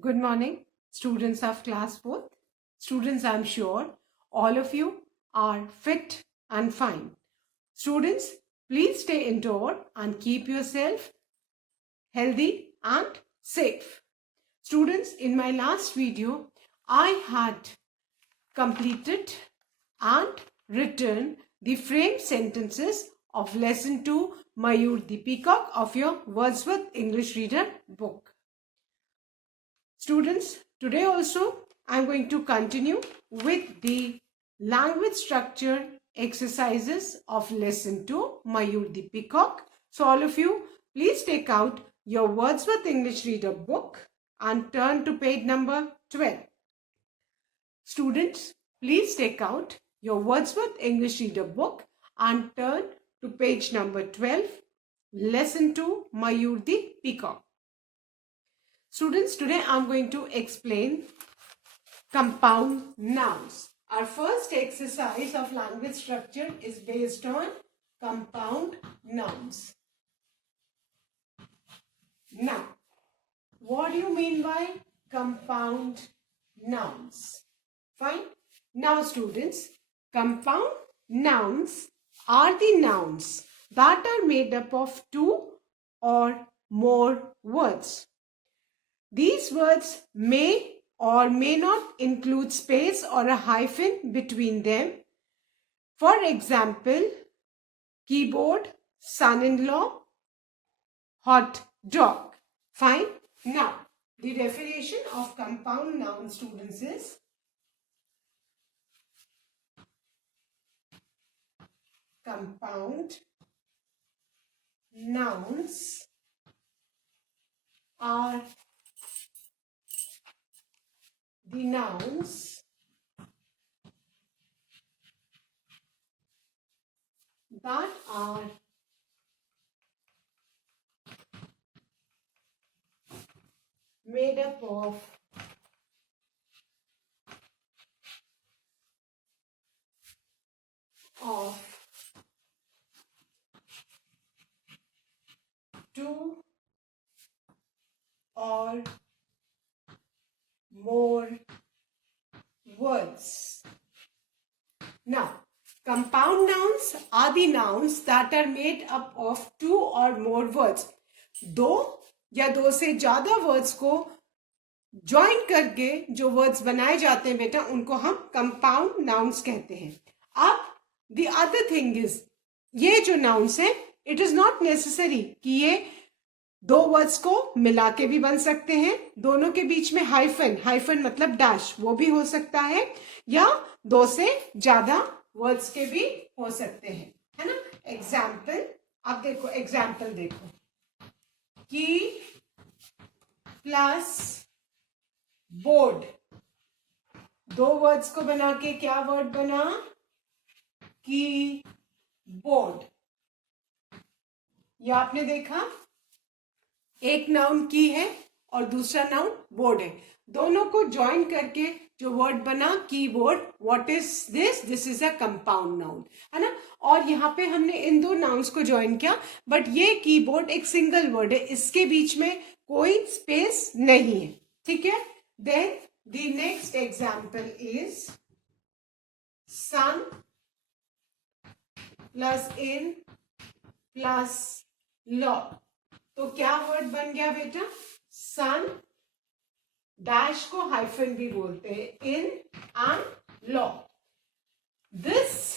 Good morning, students of class 4th. Students, I'm sure all of you are fit and fine. Students, please stay indoor and keep yourself healthy and safe. Students, in my last video, I had completed and written the framed sentences of lesson 2, Mayur the Peacock of your Wordsworth English Reader book. Students, today also I'm going to continue with the language structure exercises of lesson 2, Mayur the Peacock. So all of you, please take out your Wordsworth English Reader book and turn to page number 12. Students, please take out your Wordsworth English Reader book and turn to page number 12, lesson 2, Mayur the Peacock. Students, today I'm going to explain compound nouns. Our first exercise of language structure is based on compound nouns. Now, what do you mean by compound nouns? Fine. Now, students, compound nouns are the nouns that are made up of two or more words. These words may or may not include space or a hyphen between them. For example, keyboard, son-in-law, hot dog. Fine. Now, the definition of compound noun, students, is compound nouns are the nouns that are made up of two or more words. Now, compound nouns are the nouns that are made up of two or more words. दो या दो से ज्यादा वर्ड्स को ज्वाइन करके जो वर्ड्स बनाए जाते हैं बेटा, उनको हम कंपाउंड नाउन्स कहते हैं. अब द अदर थिंग इज, ये जो नाउन्स है, इट इज नॉट नेसेसरी कि ये दो वर्ड्स को मिला के भी बन सकते हैं. दोनों के बीच में हाइफन मतलब डैश, वो भी हो सकता है, या दो से ज्यादा वर्ड्स के भी हो सकते हैं, है ना. एग्जाम्पल, अब देखो, एग्जाम्पल देखो, की प्लस बोर्ड, दो वर्ड्स को बना के क्या वर्ड बना? की बोर्ड. ये आपने देखा, एक नाउन की है और दूसरा नाउन बोर्ड है. दोनों को ज्वाइन करके जो वर्ड बना keyboard, what is this? This is a compound noun, है ना. और यहाँ पे हमने इन दो नाउन्स को ज्वाइन किया, बट ये कीबोर्ड एक सिंगल वर्ड है, इसके बीच में कोई स्पेस नहीं है. ठीक है. Then the next example is son plus in plus law. तो क्या वर्ड बन गया बेटा? सन, डैश को हाइफन भी बोलते हैं, in and law. This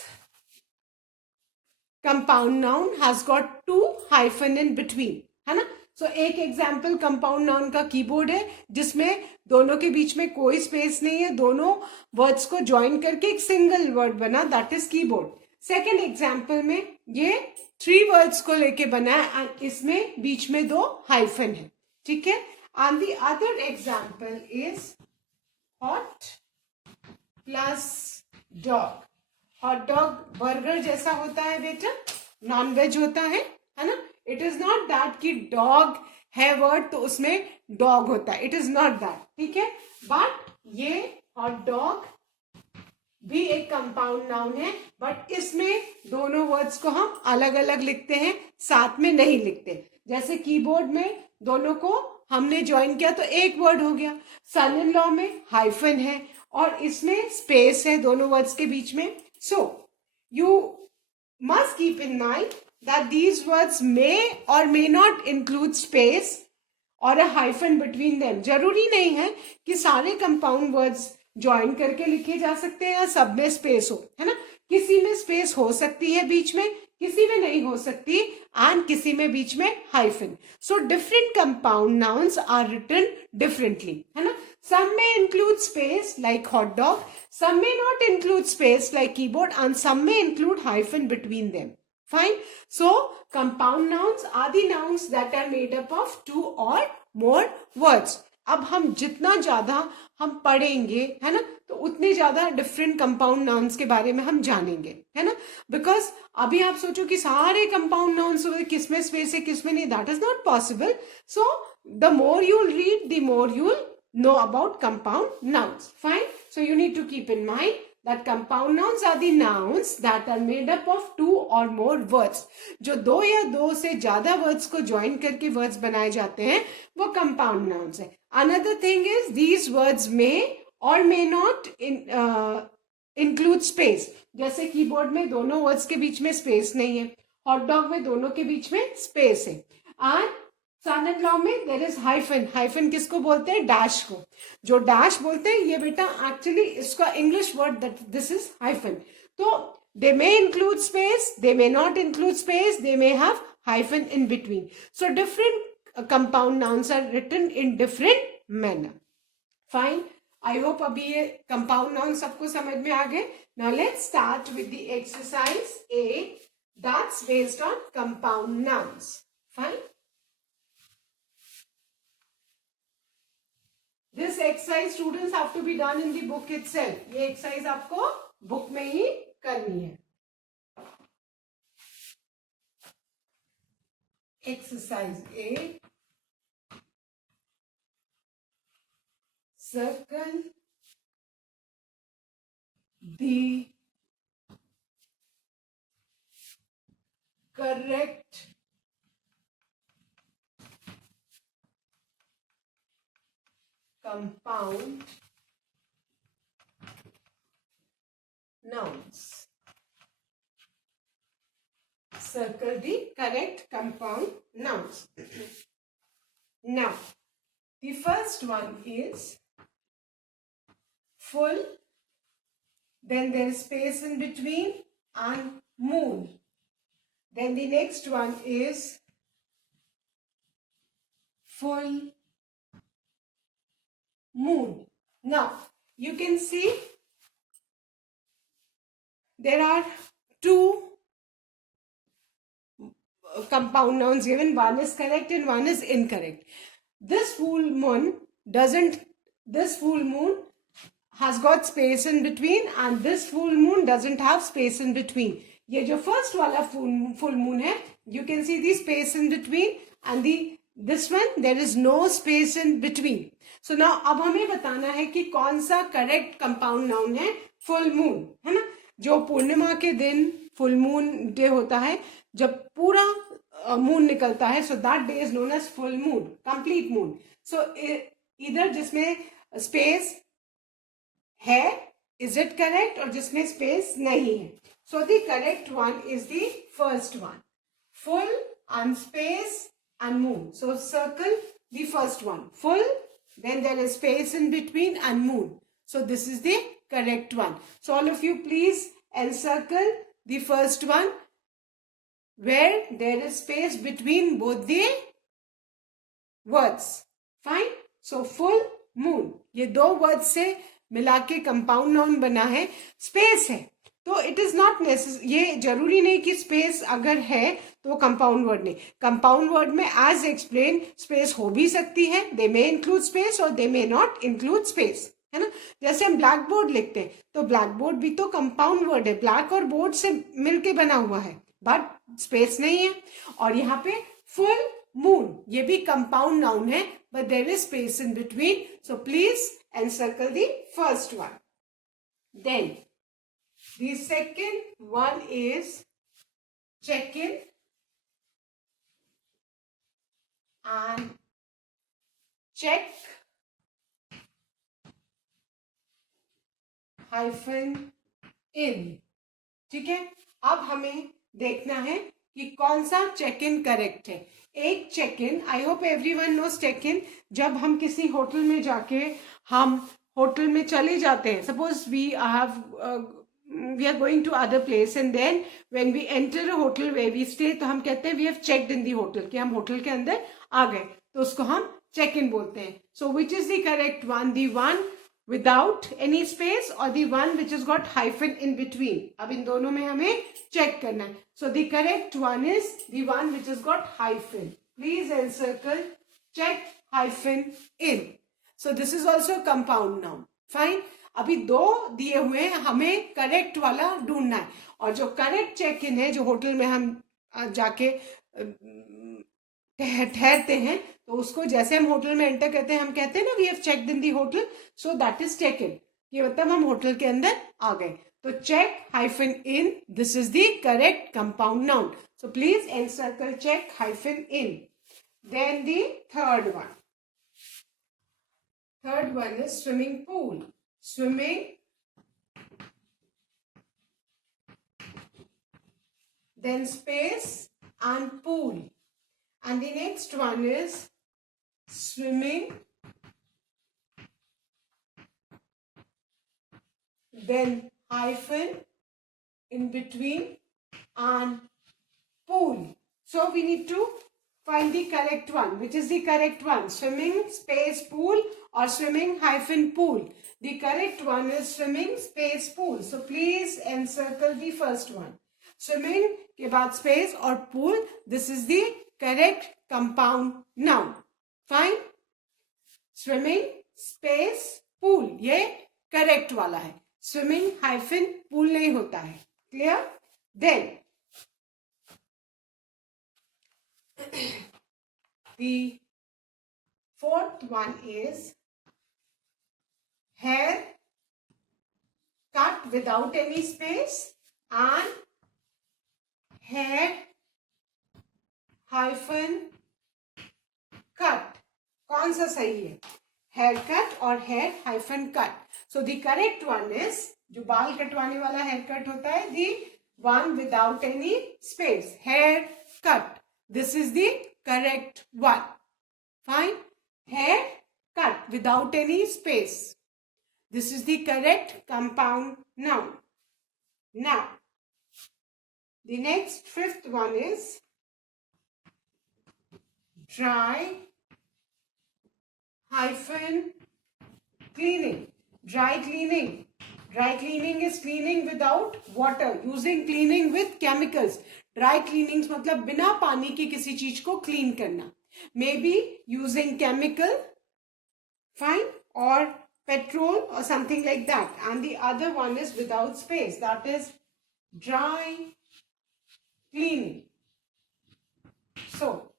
compound noun has got to hyphen in between, है ना. सो एक एग्जाम्पल कंपाउंड नाउन का कीबोर्ड है, जिसमें दोनों के बीच में कोई स्पेस नहीं है, दोनों वर्ड्स को ज्वाइन करके एक सिंगल वर्ड बना, that is keyboard. Second example में ये थ्री वर्ड्स को लेके बना है, इसमें बीच में दो हाइफन है. ठीक है. And the other example is hot plus dog. Hot dog burger जैसा होता है बेटा, नॉन वेज होता है ना. इट इज नॉट दैट कि डॉग है वर्ड तो उसमें डॉग होता है, इट इज नॉट दैट. ठीक है. बट ये हॉट डॉग भी एक कंपाउंड नाउन है, बट इसमें दोनों वर्ड्स को हम अलग अलग लिखते हैं, साथ में नहीं लिखते. जैसे कीबोर्ड में दोनों को हमने ज्वाइन किया तो एक वर्ड हो गया। सन इन लॉ में हाइफन है और इसमें स्पेस है दोनों वर्ड्स के बीच में। So you must keep in mind that these words may or may not include space और अ हाइफन बिटवीन देम। जरूरी नहीं है कि सारे कंपाउंड वर्ड्स ज्वाइन करके लिखे जा सकते हैं या सब में स्पेस हो, है ना। किसी में स्पेस हो सकती है बीच में, किसी में नहीं हो सकती, एंड किसी में बीच में hyphen. So different compound nouns are written differently, है ना। Some may include space like hot dog, some may not include space like keyboard, and some may include hyphen between them. Fine. So compound nouns are the nouns that are made up of two or more words. अब हम जितना ज्यादा हम पढ़ेंगे, है ना, तो उतने ज्यादा डिफरेंट कंपाउंड नाउन्स के बारे में हम जानेंगे, है ना। बिकॉज अभी आप सोचो कि सारे कंपाउंड नाउन्स किस में स्पेस है किस में नहीं, that is not possible. So the more you will read, the more you will know about compound nouns. Fine. So you need to keep in mind that compound nouns are the nouns that are made up of two or more words. जो दो या दो से ज्यादा words को join करके words बनाए जाते हैं वो compound nouns है। Another thing is these words may or may not include space. जैसे कीबोर्ड में दोनों words के बीच में space नहीं है, hot dog में दोनों के बीच में space है, and सन एंड लॉ में देर इज हाइफन। हाइफन किसको बोलते हैं? डैश को। जो डैश बोलते हैं ये बेटा एक्चुअली इसका English word that this is hyphen. तो they may include space, they may not include space, they may have hyphen in between. So different compound nouns are written in different manner. Fine. I hope अभी ये compound noun सबको समझ में आ गए। Now let's start with the exercise A that's based on compound nouns. Fine. This exercise students have to be done in the book itself. ये exercise आपको book में ही करनी है। Exercise A, circle the correct compound nouns. Circle the correct compound nouns. Now, the first one is full, then there is space in between, and moon. Then the next one is full, moon. Now, you can see there are two compound nouns given. One is correct and one is incorrect. This full moon has got space in between, and this full moon doesn't have space in between. ये जो first वाला full moon है, you can see the space in between, and this one there is no space in between. So now अब हमें बताना है कि कौन सा करेक्ट कंपाउंड नाउन है फुल मून, है ना। जो पूर्णिमा के दिन फुल मून डे होता है, जब पूरा मून निकलता है, so that day is known as full moon, complete moon. So इधर जिसमें स्पेस है इज इट करेक्ट, और जिसमें स्पेस नहीं है, सो the correct one is the first one, full and space and moon. So circle the first one, full, then there is space in between and moon. So this is the correct one. So all of you please encircle the first one where there is space between both the words. Fine. So full, moon, ये दो words से मिला के compound noun बना है। स्पेस है तो it is not necessary, ये जरूरी नहीं कि स्पेस अगर है तो कंपाउंड वर्ड नहीं। कंपाउंड वर्ड में एज एक्सप्लेन स्पेस हो भी सकती है, दे मे इंक्लूड स्पेस और दे मे नॉट इंक्लूड स्पेस, है ना। जैसे हम ब्लैक बोर्ड लिखते हैं तो ब्लैक बोर्ड भी तो कंपाउंड वर्ड है, ब्लैक और बोर्ड से मिलके बना हुआ है, बट स्पेस नहीं है। और यहाँ पे फुल मून, ये भी कंपाउंड नाउन है, but there is space in between. So please encircle the first one. Then the second one is check in and check hyphen in. ठीक है, अब हमें देखना है कि कौन सा चेक इन करेक्ट है। एक check in, I hope everyone knows check in, जब हम किसी होटल में जाके हम होटल में चले जाते हैं, suppose we are going to other place and then when we enter a hotel where we stay, तो हम कहते हैं we have checked in the hotel, कि हम होटल के अंदर आ गए, तो उसको हम चेक इन बोलते हैं। So which is the correct one, the one without any space or the one which has got hyphen in between? अब इन दोनों में हमें चेक करना है। So the correct one is the one which has got hyphen. Please encircle check hyphen in. So this is also compound noun. Fine. अभी दो दिए हुए हैं, हमें करेक्ट वाला ढूंढना है, और जो करेक्ट चेक इन है, जो होटल में हम जाके ठहरते हैं, तो उसको जैसे हम होटल में एंटर करते हैं हम कहते हैं ना we have checked in the hotel, so that is check in, ये मतलब हम होटल के अंदर आ गए। तो check hyphen in, this is the correct compound noun. So please encircle check hyphen in. Then the third one is swimming pool. Swimming, then space and pool, and the next one is swimming, then hyphen in between and pool. So we need to find the correct one. Which is the correct one? Swimming space pool or swimming hyphen pool? The correct one is swimming space pool. So please encircle the first one. Swimming के बाद space और pool, this is the correct compound noun. Fine. Swimming space pool, ये correct वाला है। Swimming hyphen pool नहीं होता है। Clear? Then the fourth one is hair cut without any space and hair hyphen cut. कौन सा सही है? हेयर कट और hair hyphen cut. So the correct one is, जो बाल कटवाने वाला हेयर कट होता है, the one without any space, haircut. This is the correct one. Fine. Haircut without any space. This is the correct compound noun. Now, the next fifth one is dry hyphen cleaning. Dry cleaning. Dry cleaning is cleaning without water, using cleaning with chemicals. Dry cleaning मतलब बिना पानी की किसी चीज को क्लीन करना. Maybe using chemical, fine, or petrol or something like that. And the other one is without space. That is dry cleaning. So,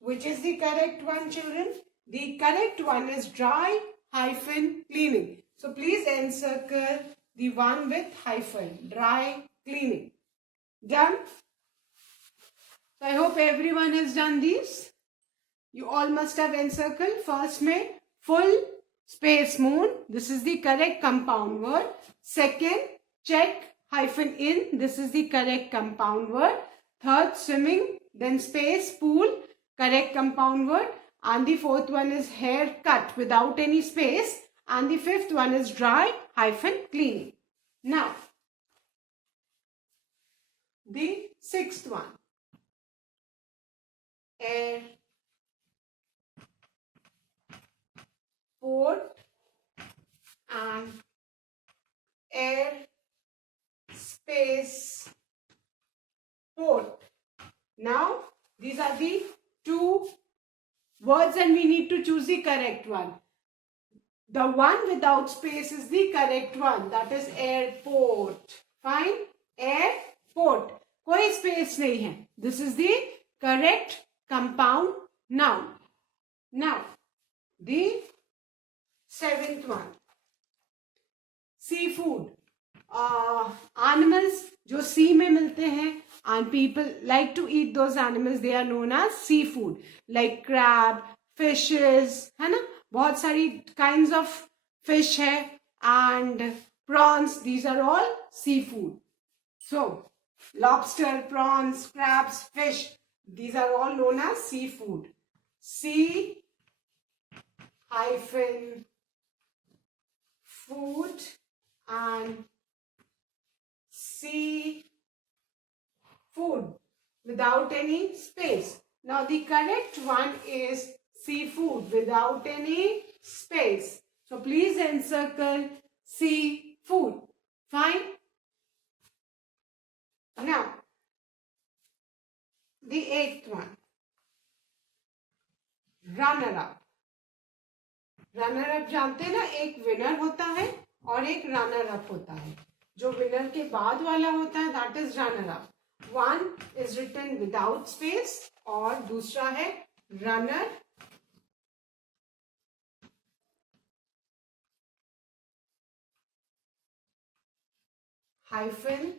which is the correct one, children? The correct one is dry hyphen cleaning. So, please encircle the one with hyphen, dry cleaning. Done? So, I hope everyone has done these. You all must have encircled. First में full space moon. This is the correct compound word. Second, check hyphen in. This is the correct compound word. Third, swimming. Then space pool. Correct compound word. And the fourth one is hair cut without any space. And the fifth one is dry hyphen cleaning. Now, the sixth one. Airport and air space port. Now, these are the two words and we need to choose the correct one. The one without space is the correct one. That is airport. Fine. Airport. कोई space नहीं है. This is the correct compound noun. Now, the seventh one. Seafood. Animals जो sea में मिलते हैं, and people like to eat those animals, they are known as seafood. Like crab, fishes, है ना, बहुत सारी काइंड्स ऑफ फिश है and prawns, these are all seafood. So lobster, prawns, crabs, fish, these are all known as seafood. Sea hyphen food and sea food without any space. Now the correct one is seafood without any space. So please encircle seafood. Fine. Now the eighth one, runner up. Runner up जानते हैं ना, एक विनर होता है और एक runner up होता है. जो विनर के बाद वाला होता है that is runner up. One is written without space और दूसरा है runner hyphen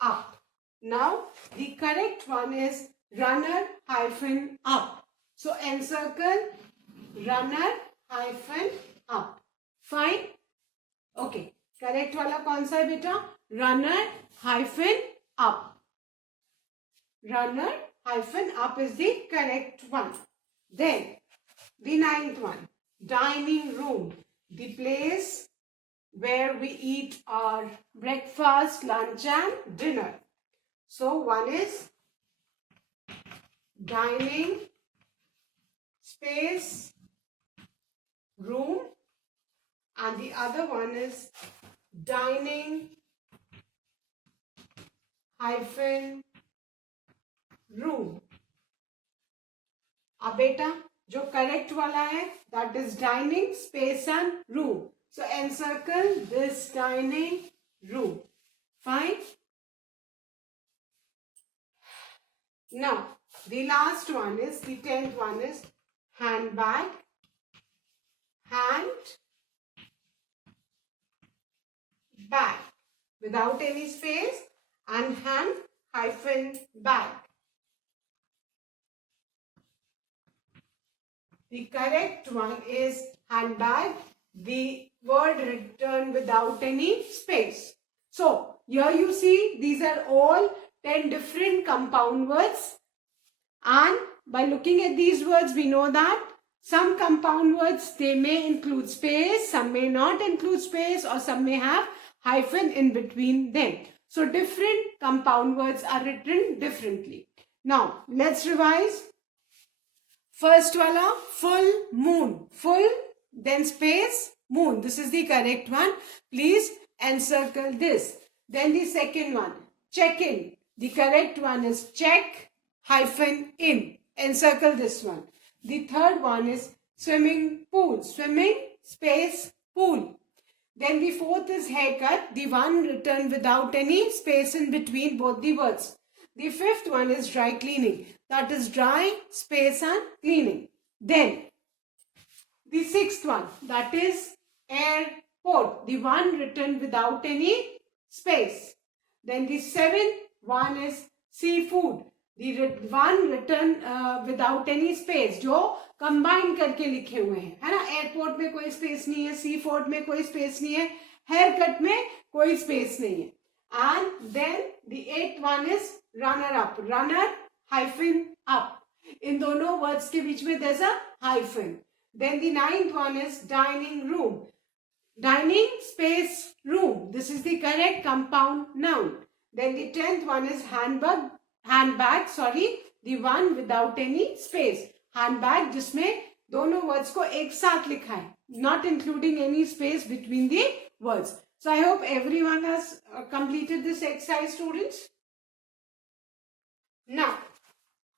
up. Now the correct one is runner hyphen up. So encircle runner hyphen up. Fine. Okay. Correct वाला कौन सा है बेटा? Runner hyphen up. Runner hyphen up is the correct one. Then the ninth one, dining room, the place where we eat our breakfast, lunch and dinner. So one is dining space room and the other one is dining hyphen room. अब बेटा जो करेक्ट वाला है that is dining space and room. So encircle this dining room. Fine. Now the last one is, the 10th one is handbag, hand bag without any space and hand hyphen bag. The correct one is handbag, the word written without any space. So here you see these are all 10 different compound words, and by looking at these words we know that some compound words they may include space, some may not include space, or some may have hyphen in between them. So different compound words are written differently. Now let's revise. First wala, full moon, full then space moon, this is the correct one. Please encircle this. Then the second one, check in, the correct one is check hyphen in, encircle this one. The third one is swimming pool, swimming space pool. Then the fourth is haircut, the one written without any space in between both the words. The fifth one is dry cleaning, that is dry space and cleaning. Then the sixth one, that is airport, the one written without any space. Then the seventh one is seafood, the one written without any space, जो कंबाइन करके लिखे हुए हैं, है ना. एयरपोर्ट में कोई space नहीं है, सी फोर्ट में कोई स्पेस नहीं है, हेयर कट में कोई स्पेस नहीं है. And then the eighth one is runner up, runner hyphen up, इन दोनों वर्ड्स के बीच में there is a hyphen. Then the ninth one is dining room, dining space room, this is the correct compound noun. Then the 10th one is handbag, the one without any space. Handbag जिसमें दोनों words को एक साथ लिखा है, not including any space between the words. So I hope everyone has completed this exercise, students. Now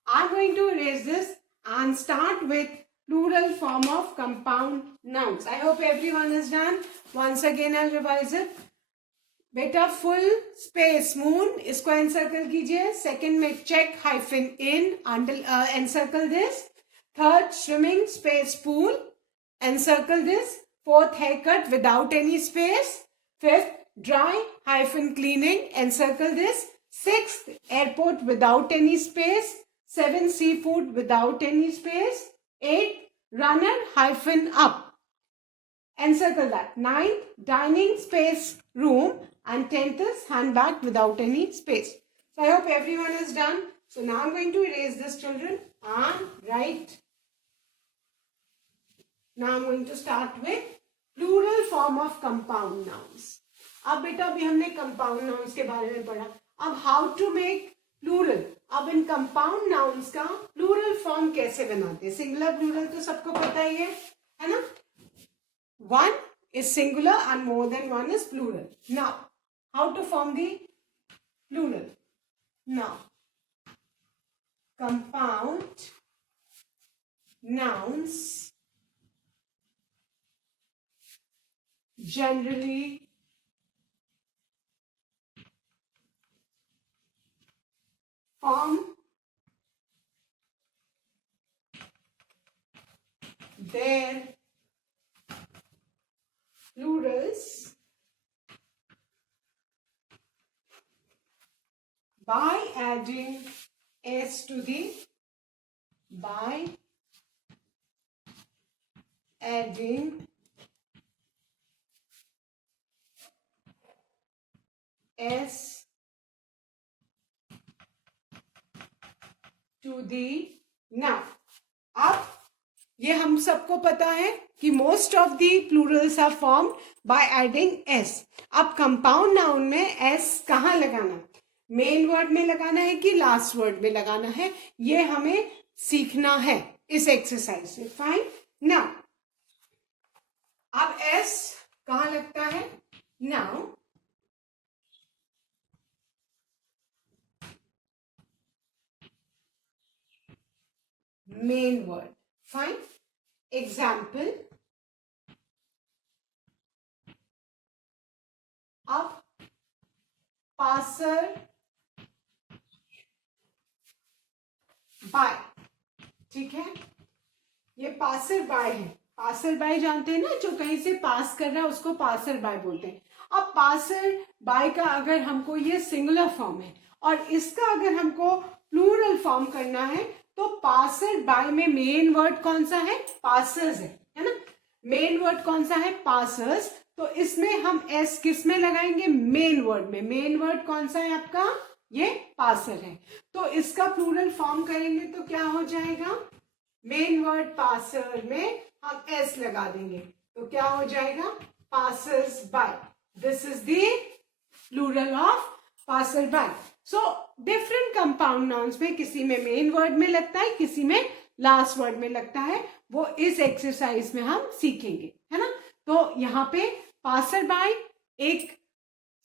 I'm going to erase this and start with plural form of compound nouns. I hope everyone is done. Once again I'll revise it. बेटा full space moon, इसको encircle कीजिए. Second में check hyphen in, encircle this. Third swimming space pool, encircle this. Fourth haircut without any space. Fifth dry hyphen cleaning, encircle this. Sixth airport without any space. Seventh seafood without any space. 8 runner hyphen up. Encircle that. 9th, dining space room, and 10th is handbag without any space. So I hope everyone is done. So now I'm going to erase this, children, and write. Now I'm going to start with plural form of compound nouns. अब बेटा अभी हमने compound nouns के बारे में पढ़ा. अब how to make plural. अब इन compound nouns का plural form कैसे बनाते हैं? Singular plural तो सबको पता ही है ना? One is singular and more than one is plural. Now, how to form the plural? Now, compound nouns generally form their plurals by adding s to the noun. अब ये हम सबको पता है कि most of the plurals are formed by adding S. अब compound noun में S कहाँ लगाना, मेन वर्ड में लगाना है कि लास्ट वर्ड में लगाना है, ये हमें सीखना है इस एक्सरसाइज से. फाइन. नाउ अब एस कहाँ लगता है? Now main word. Fine. Example. अब पासर बाय. ठीक है, ये पासर बाय है. पासर बाय जानते हैं ना, जो कहीं से पास कर रहा है उसको पासर बाय बोलते हैं. अब पासर बाय का अगर हमको ये सिंगुलर फॉर्म है और इसका अगर हमको प्लूरल फॉर्म करना है तो पासर बाय में मेन वर्ड कौन सा है? पासर्स है ना. मेन वर्ड कौन सा है? पासर्स. तो इसमें हम एस किस में लगाएंगे? मेन वर्ड में. मेन वर्ड कौन सा है आपका? ये पासर है. तो इसका प्लूरल फॉर्म करेंगे तो क्या हो जाएगा? मेन वर्ड पासर में हम एस लगा देंगे तो क्या हो जाएगा? Passers by. This is the plural of passer by. So different compound nouns में किसी में मेन वर्ड में लगता है, किसी में लास्ट वर्ड में लगता है. वो इस एक्सरसाइज में हम सीखेंगे, है ना. तो यहाँ पे पासर बाय एक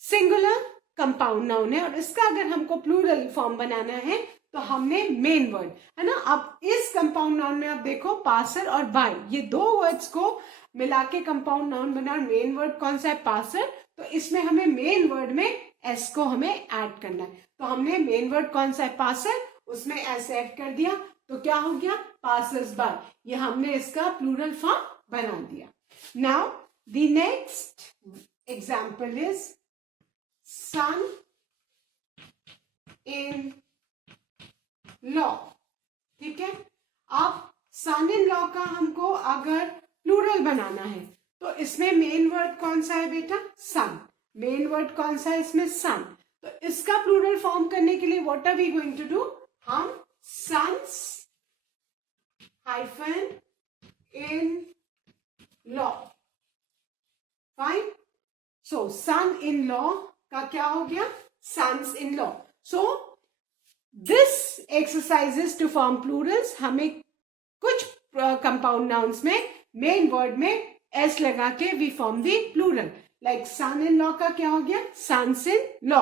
सिंगुलर कंपाउंड नाउन है और इसका अगर हमको प्लूरल फॉर्म बनाना है तो हमने मेन वर्ड, है ना. अब इस कंपाउंड नाउन में आप देखो पासर और बाय, ये दो वर्ड्स को मिला के कंपाउंड नाउन बना. मेन वर्ड कौन सा है? पासर. तो इसमें हमें मेन वर्ड में एस को हमें ऐड करना है. तो हमने मेन वर्ड कौन सा है? पासर, उसमें एस ऐड कर दिया तो क्या हो गया? Passers by. ये हमने इसका प्लूरल फॉर्म बना दिया. Now the next example is son in law. ठीक है. अब सन इन लॉ का हमको अगर प्लूरल बनाना है तो इसमें मेन वर्ड कौन सा है बेटा? सन. मेन वर्ड कौन सा है इसमें? सन. तो इसका प्लूरल फॉर्म करने के लिए what are we going to do? हम sons hyphen in law. Fine. So son in law का क्या हो गया? Sons in law. So this exercise is to form plurals. हमें कुछ कंपाउंड नाउन्स में मेन वर्ड में एस लगा के we form the plural. Like son in law का क्या हो गया? Sons in law.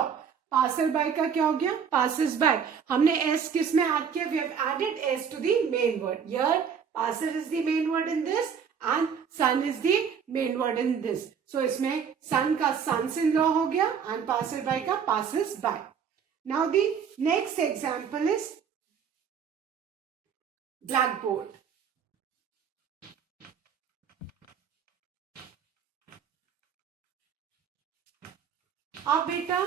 Passer by का क्या हो गया? Passers bye. हमने एस किस में ऐड किया? We have added S to the main word. Here passer is the main word in this and son is the main word in this. So इसमें son का सन्स इन लॉ हो गया and passer by का passers by. Now the next example is blackboard. अब बेटा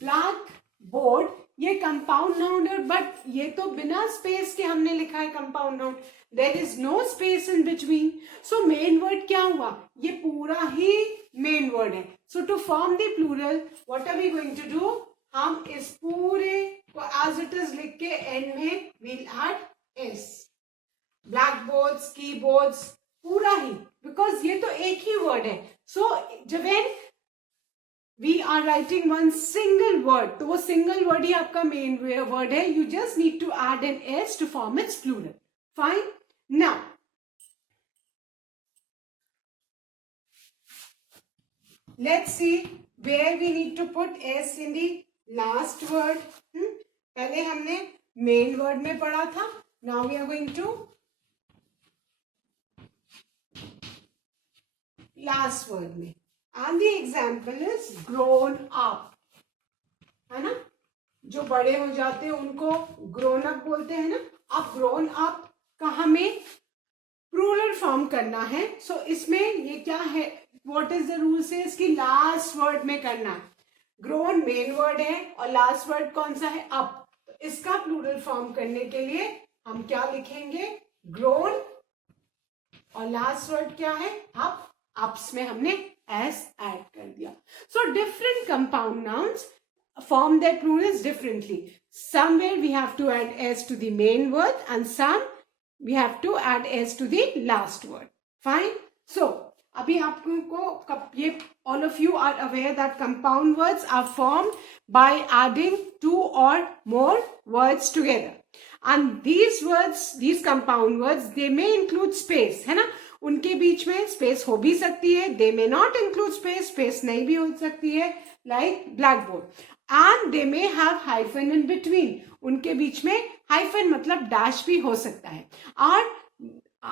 black board ये compound noun है, but ये तो बिना स्पेस के हमने लिखा है compound noun, there is no space in between, so main word क्या हुआ, ये पूरा ही मेन वर्ड है. So to form the plural what are we going to do, हम इस पूरे को एज इट इज लिख के एंड में we'll add S. Black boards, keyboards, पूरा ही, बिकॉज ये तो एक ही वर्ड है. सो जब we are writing one single word, तो वो single word ही आपका main word है. You just need to add an s to form its plural. Fine. Now, let's see where we need to put s in the last word. पहले हमने main word में पढ़ा था. Now we are going to last word में. And the example is grown up, है ना, जो बड़े हो जाते हैं उनको grown up बोलते हैं ना. अब grown up का हमें प्लूरल फॉर्म करना है. सो इसमें ये क्या है, व्हाट इज द रूल से, इसकी लास्ट वर्ड में करना है. ग्रोन मेन वर्ड है और लास्ट वर्ड कौन सा है, अप. तो इसका प्लूरल फॉर्म करने के लिए हम क्या लिखेंगे, ग्रोन, और लास्ट वर्ड क्या है, अप. अप्स में हमने s ऐड कर दिया. So different compound nouns form their plurals differently. Somewhere we have to add s to the main word and some we have to add s to the last word. Fine. So अभी आपको ये all of you are aware that compound words are formed by adding two or more words together. And these words, these compound words, they may include space, है ना. उनके बीच में स्पेस हो भी सकती है. They may not include space, space नहीं भी हो सकती है, like black board. And they may have hyphen in between, उनके बीच में हाइफन मतलब डैश भी हो सकता है. और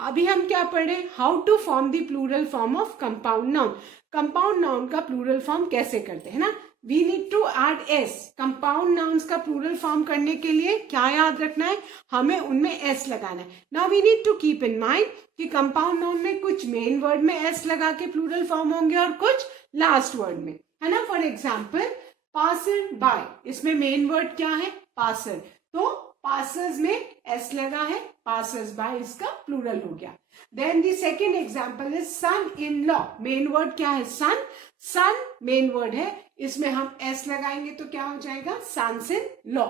अभी हम क्या पढ़े, how to form the plural form of compound noun. Compound noun का प्लूरल फॉर्म कैसे करते हैं ना, we need to add S. Compound nouns का प्लूरल फॉर्म करने के लिए क्या याद रखना है, हमें उनमें एस लगाना है. Now we need to keep in mind कि कंपाउंड नाउन में कुछ मेन वर्ड में एस लगा के प्लूरल फॉर्म होंगे और कुछ लास्ट वर्ड में, है ना. फॉर एग्जाम्पल पासर बाय, इसमें मेन वर्ड क्या है, पासर. तो पासर्स में एस लगा है, पासर्स बाय इसका प्लूरल हो गया. Then the second example is son in law. Main word क्या है, सन. सन मेन वर्ड है, इसमें हम एस लगाएंगे तो क्या हो जाएगा, सन्स इन लॉ,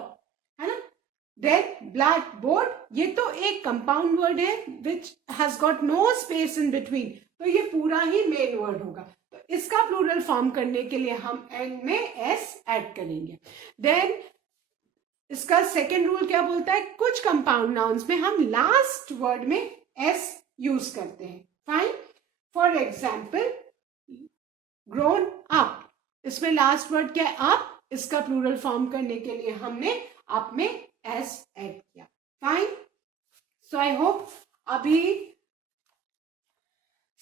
है ना. देन ब्लैक बोर्ड, ये तो एक कंपाउंड वर्ड है which has got no space in between, तो ये पूरा ही मेन वर्ड होगा. तो इसका प्लूरल फॉर्म करने के लिए हम एंड में एस ऐड करेंगे. देन इसका सेकेंड रूल क्या बोलता है, कुछ कंपाउंड नाउन्स में हम लास्ट वर्ड में एस यूज करते हैं. Fine. For example grown up, इसमें लास्ट वर्ड क्या है, अप. इसका प्लूरल फॉर्म करने के लिए हमने अप में एस ऐड किया. फाइन. सो आई होप अभी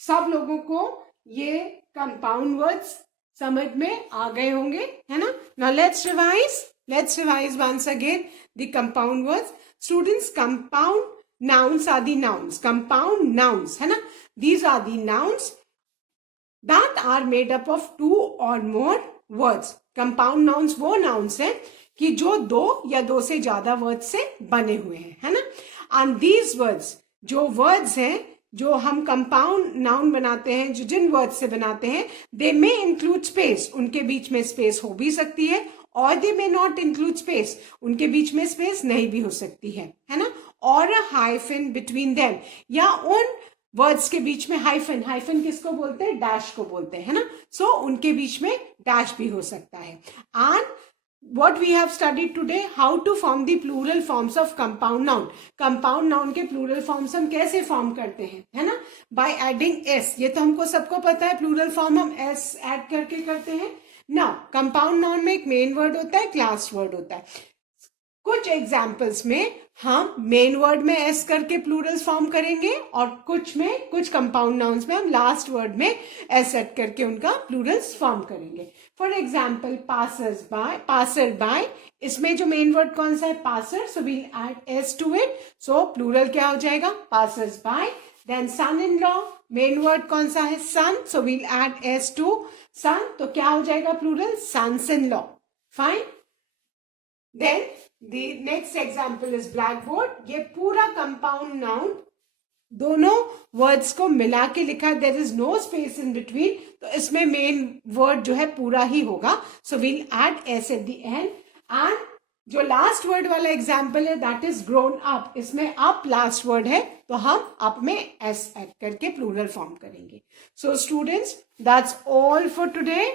सब लोगों को ये कंपाउंड वर्ड्स समझ में आ गए होंगे, है ना. Now let's revise once again the compound words. Students, compound nouns are the nouns. Compound nouns, है ना. These are the nouns that are made up of two or more words. Compound nouns वो nouns हैं कि जो दो या दो से ज्यादा वर्ड से बने हुए हैं, है ना. And these words, जो words हैं जो हम कंपाउंड नाउन बनाते हैं, जो जिन वर्ड से बनाते हैं, दे मे इंक्लूड स्पेस. उनके बीच में स्पेस हो भी सकती है, और दे मे नॉट इंक्लूड स्पेस, उनके बीच में स्पेस नहीं भी हो सकती है ना. और हाइफन बिटवीन देम, या उन वर्ड्स के बीच में हाइफन. हाइफन किसको बोलते हैं, डैश को बोलते हैं, है ना. सो उनके बीच में डैश भी हो सकता है. And what we have studied today, how to form the plural forms of compound noun. compound noun के plural forms हम कैसे form करते हैं, है ना, by adding s. ये तो हमको सबको पता है, plural form हम s add करके करते हैं. now compound noun में एक main word होता है, एक last word होता है. कुछ एग्जाम्पल्स में हम मेन वर्ड में एस करके प्लूरल्स फॉर्म करेंगे, और कुछ कंपाउंड नाउन्स में हम लास्ट वर्ड में एस ऐड करके उनका प्लूरल्स फॉर्म करेंगे. फॉर एग्जाम्पल पासर बाय, इसमें जो मेन वर्ड कौन सा है, passer. So we'll add S to it, so plural क्या हो जाएगा, passers by. Then son in law, main word कौन सा है, son. So we'll add S to son, तो क्या हो जाएगा plural, sons in law. Fine. Then the next example is black board. ये पूरा कंपाउंड नाउन दोनों वर्ड्स को मिला के लिखा, there is no space in between, तो इसमें मेन वर्ड जो है पूरा ही होगा. So we'll add S at the end. End जो लास्ट वर्ड वाला एग्जाम्पल है दैट इज ग्रोन अप, इसमें अप लास्ट वर्ड है तो हम अप में एस ऐड करके प्लूरल फॉर्म करेंगे. So students, that's all for today.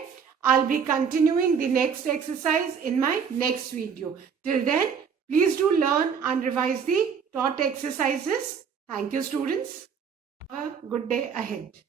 I'll be continuing the next exercise in my next video. Till then, please do learn and revise the taught exercises. Thank you, students. Have a good day ahead.